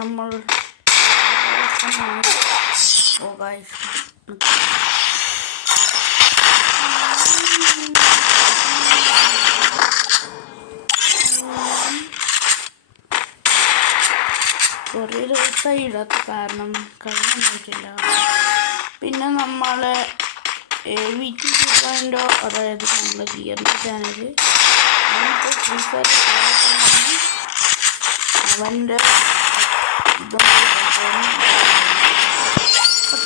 നമ്മൾ കുറേ ദിവസമായി ഇടാത്ത കാരണം കഴിഞ്ഞിട്ടില്ല. പിന്നെ നമ്മളെ വീട്ടിൽ കിട്ടാൻ്റെ അതായത് നമ്മുടെ ഗിയറിൻ്റെ ചാനൽ ഫ്രീ ഫയർ അവൻ്റെ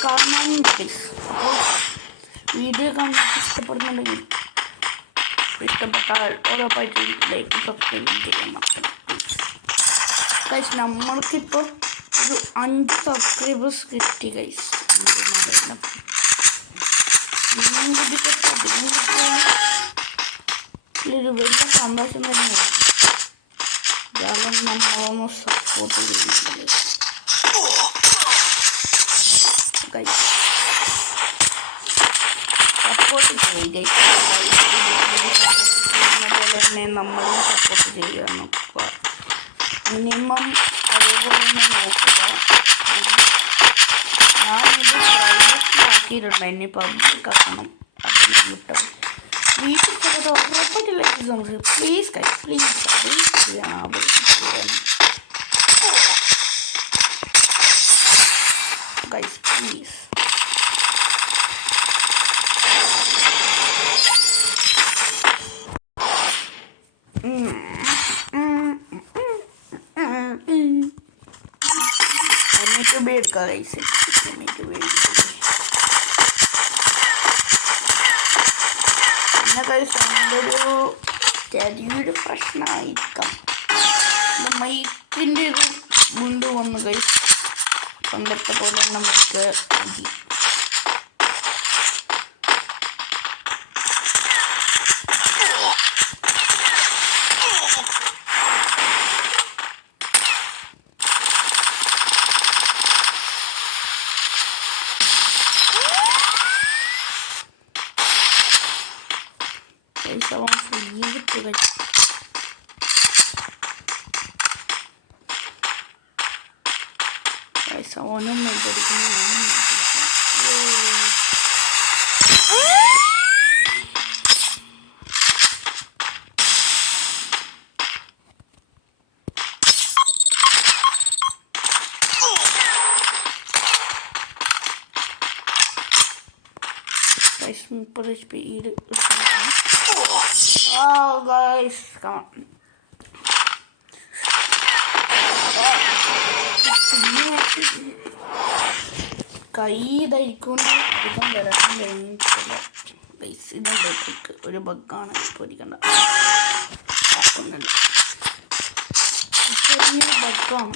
കാണാൻ പ്ലീസ്. അപ്പോൾ വീഡിയോ കാണാൻ ഇഷ്ടപ്പെടുന്നുണ്ടെങ്കിൽ ഇഷ്ടപ്പെട്ടാൽ ഉറപ്പായിട്ട് ലൈക്ക് സബ്സ്ക്രൈബ് ചെയ്യാൻ മറക്കണം ഗൈസ്. നമ്മൾക്കിപ്പോൾ ഒരു 5 സബ്സ്ക്രൈബേഴ്സ് കിട്ടി ഗൈസ്. ഒരു വലിയ സന്തോഷം തന്നെയാണ്. കാരണം നമ്മളൊന്ന് സപ്പോർട്ട് ചെയ്യുന്നത് സപ്പോർട്ട് ചെയ്യുക. പോലെ തന്നെ നമ്മളും സപ്പോർട്ട് ചെയ്യാൻ നോക്കുക. മിനിമം അതേപോലെ തന്നെ നോക്കുക. ഞാനിത് പ്രൈവറ്റ് ആക്കിയിട്ടുണ്ട്, എന്നെ പബ്ലിക് ആക്കണം. അതിന് കിട്ടും വീട്ടിൽ ചിലത് ഉറപ്പായിട്ടില്ല. പ്ലീസ് കൈ പ്ലീസ് ചെയ്യണം. Guys please. എന്നിട്ട് എടുക്കുക ഗൈസ്. എന്നിട്ട് പിന്നെ ഗൈസ് ഒരു ചെറിയൊരു പ്രശ്നമായിരിക്കാം. മൈക്കിൻ്റെ ഒരു മുണ്ട് വന്നു ഗൈസ്. പണ്ടത്തെ പോലെ നമുക്ക് ഓനും മേടിക്കുന്നു. Super speed. Oh guys, come on. കൈ ധരിക്കൊണ്ട് അധികം വരാൻ കഴിഞ്ഞിട്ടില്ല ഗൈസ്. ഇതെന്താ ട്രിക്ക്? ഒരു ബഗ്ഗാണ്. പേടിക്കണ്ട, ചെറിയൊരു ബഗ്ഗാണ്.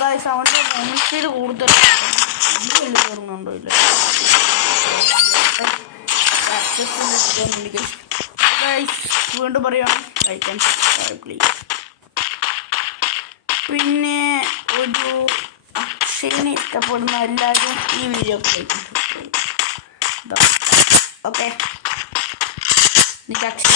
ഗൈസ് അവൻ്റെ മനുഷ്യർ കൂടുതൽ വലിയ ഓർമ്മയുണ്ടോ ഇല്ല. വീണ്ടും പറയാം, ലൈക്ക് ആൻഡ് സബ്സ്ക്രൈബ് പ്ലീസ്. പിന്നെ ഒരു അക്ഷയനെ ഇഷ്ടപ്പെടുന്ന എല്ലാവരും ഈ വീഡിയോക്ക് ലൈക്ക് ആൻഡ് സബ്സ്ക്രൈബ്. ഓക്കെ, എനിക്ക് അക്ഷയ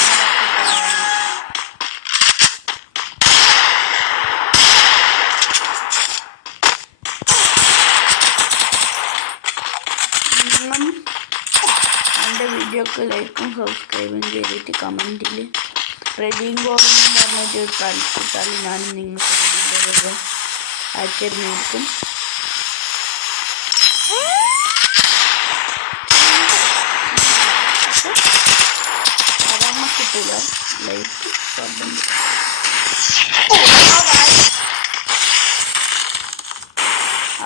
എൻ്റെ വീഡിയോക്ക് ലൈക്കും സബ്സ്ക്രൈബും ചെയ്തിട്ട് കമൻറ്റിൽ റെഡിയും കോഡെന്ന് പറഞ്ഞിട്ട് ഇട്ടാൽ ഞാൻ നിങ്ങൾക്ക് റെഡിയും അയച്ചിരുന്നിരിക്കും. സാധാരണ കിട്ടില്ല ലൈക്ക് സബ്.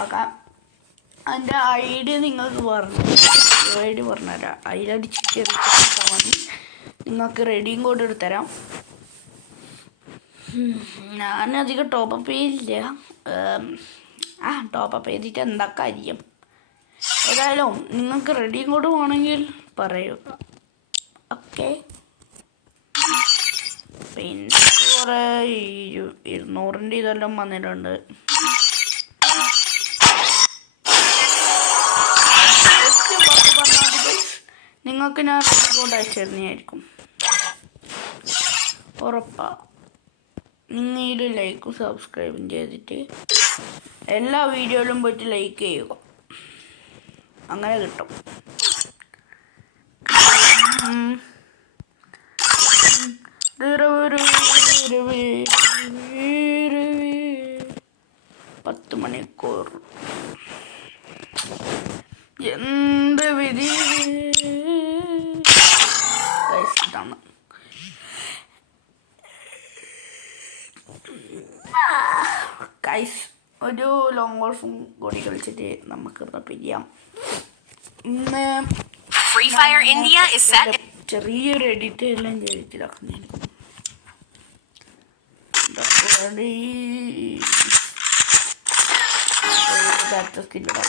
ആക്കാം. എൻ്റെ ഐഡിയ നിങ്ങൾക്ക് പറഞ്ഞുതരാം. അതിലടിച്ചിട്ട് എടുത്താൽ മതി. നിങ്ങൾക്ക് റെഡിയും കോഡ് എടുത്തരാം. ഞാനധികം ടോപ്പപ്പ് ചെയ്യില്ല. ടോപ്പപ്പ് ചെയ്തിട്ട് എന്താ കാര്യം? ഏതായാലും നിങ്ങൾക്ക് റെഡിയും കോഡ് വേണമെങ്കിൽ പറയുക. ഓക്കെ, പിന്നെ കുറേ 200-ൻ്റെ ഇതെല്ലാം വന്നിട്ടുണ്ട്. നിങ്ങൾക്ക് ഞാൻ റിപ്പോർട്ട് അയച്ചു തരുന്നതായിരിക്കും. ഉറപ്പാ. നിങ്ങൾ ഈ ലൈക്കും സബ്സ്ക്രൈബും ചെയ്തിട്ട് എല്ലാ വീഡിയോയിലും പോയിട്ട് ലൈക്ക് ചെയ്യുക. അങ്ങനെ കിട്ടും. 10 മണിക്കൂർ എന്ത് വിധി ഇതാണ്. ഗൈസ് ഒരു ലോങ് ഗോൾഫും കൂടി കളിച്ചിട്ട് നമുക്ക് പിരിയാം. ഇന്ന് Free Fire India is set. ചെറിയൊരു എഡിറ്റ് എല്ലാം ചെയ്തിട്ടാക്കുന്നതിന് സ്കില്ലിടാം.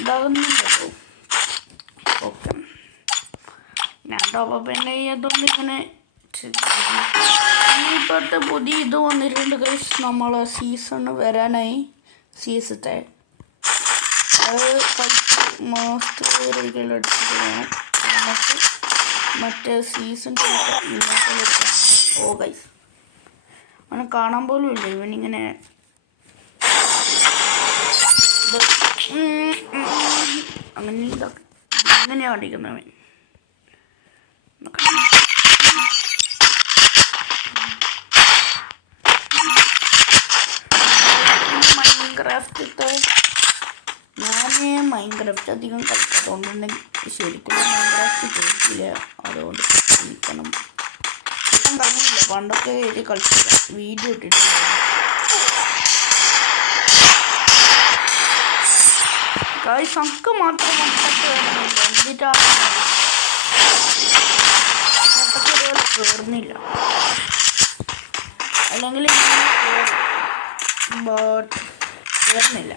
ഇതാകുന്നുണ്ടല്ലോ. ഓക്കെ, ഞാൻ ടോപ്പ് തന്നെ ചെയ്യാത്തതുകൊണ്ട് ഇങ്ങനെ ഇപ്പോഴത്തെ പുതിയ ഇത് വന്നിട്ടുണ്ട് ഗൈസ്. നമ്മളെ സീസൺ വരാനായി. സീസത്തെ അത് 10 മാസത്തിൽ അടിച്ചിട്ട് വേണം നമുക്ക് മറ്റേ സീസൺ എടുക്കാം. ഓ ഗൈസ്, അവനെ കാണാൻ പോലും ഇല്ല. ഇവനിങ്ങനെ അങ്ങനെയാ അടിക്കുന്നവൻ. മൈൻക്രാഫ്റ്റ് ഞാൻ മൈൻക്രാഫ്റ്റ് അധികം കളിക്കാത്തതുകൊണ്ടുണ്ടെങ്കിൽ ശരിക്കും മൈൻക്രാഫ്റ്റ് കേൾക്കില്ല. അതുകൊണ്ട് കളിക്കണം. ഇപ്പം കഴിഞ്ഞില്ല. പണ്ടൊക്കെ ഇത് കളിച്ചില്ല, വീഡിയോ ഇട്ടിട്ടില്ല. ശംക്ക് മാത്രം എന്നിട്ടാണ് കയറുന്നില്ല. അല്ലെങ്കിൽ ബട്ട് കയറുന്നില്ല.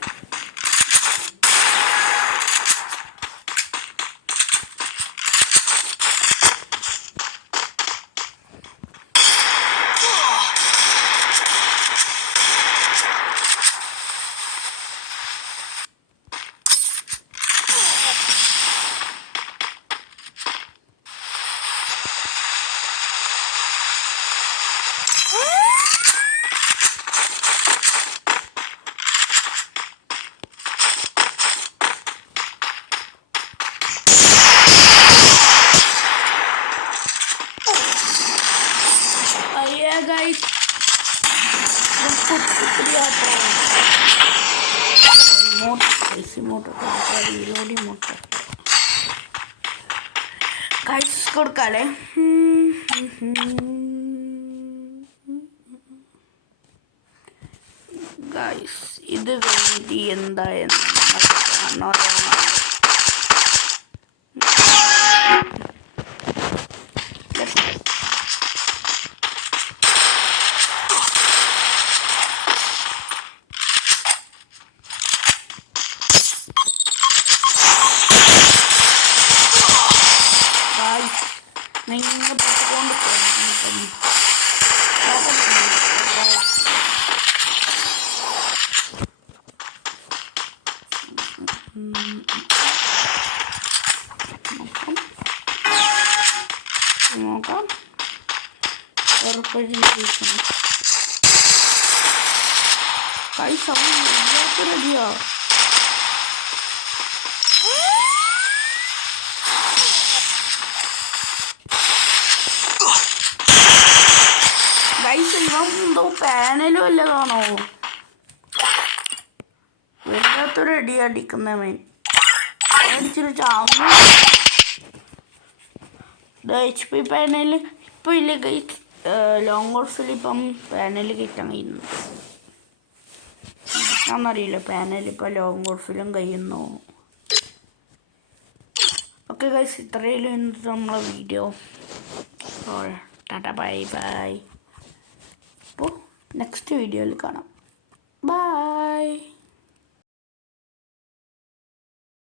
Guys, കൊടുക്കാല്ലേ. ഗൈസ് ഇത് വേണ്ടി എന്തായെന്ന് നിങ്ങൾ കൊണ്ട് നോക്കാം. കൈ സൗണ്ട് റെഡിയാ. ഗൈസ് ഇവൻ എന്തോ പാനലും അല്ല കാണോ. വല്ലാത്ത വല്ലാത്തൊരു അടി അടിക്കുന്ന മെയിൻ അടിച്ചിട്ട് ചാവുന്നു. HP പാനൽ ഇപ്പോൾ ഇല്ല ഗൈസ്. ലോങ് കോഴ്സിൽ ഇപ്പം പാനൽ കിട്ടാൻ കഴിയുന്നു. എന്നറിയില്ല പാനൽ ഇപ്പോൾ ലോങ് കോഴ്സിലും കഴിയുന്നു. ഓക്കെ ഗൈസ്, ഇത്രയും നമ്മളെ വീഡിയോ. Tata bye bye. അപ്പോൾ നെക്സ്റ്റ് വീഡിയോയിൽ കാണാം. ബൈ.